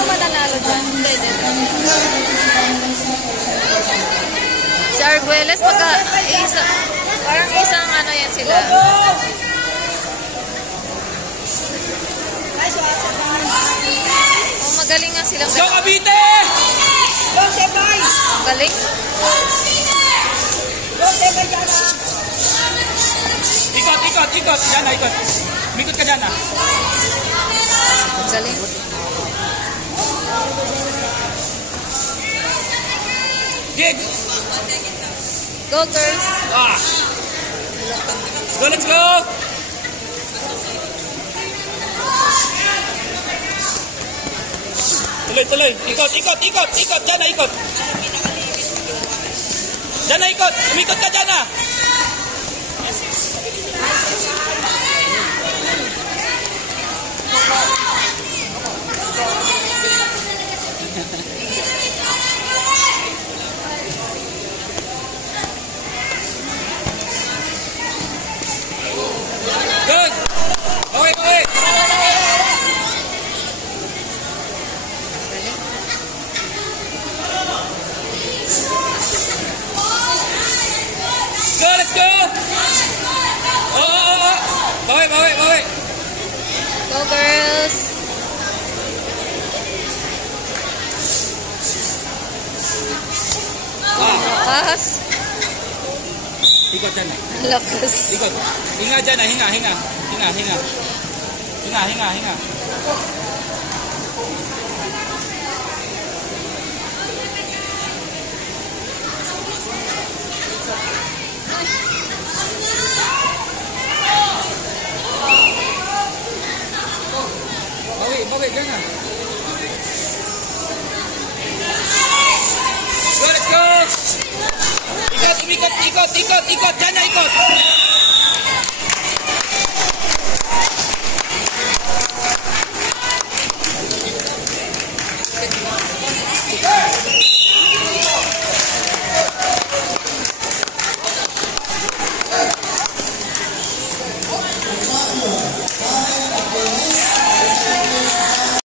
Sino mananalo dyan? Hindi, hindi. Si Arguelles, parang isang ano yan sila. Oh, magaling nga silang Go, Cavite! Go, Sebay! Galing. Go, Sebay, Jana! Ikot, ikot, ikot. Jana, ikot. Mikot ka, Jana. Galing. Gig! Go, girls. Ah! Go, let's go! Tuloy, tuloy. Ikot, ikot, ikot, ikot. Jana, ikot. Jana, ikot. Umikot ka, Jana. Good. Okay, okay. Go, let's go. Oh. Bawi, bawi, bawi. Go, girls. Lakas. Ikot, Jana. Lakas. Ikot. Hinga, Jana. Hinga, hinga. Hinga, hinga. Hinga, hinga, hinga. Bawi, bawi, Jana. Go, let's go. Ikot, ikot, ikot, ikot, ikot. Jana, ikot.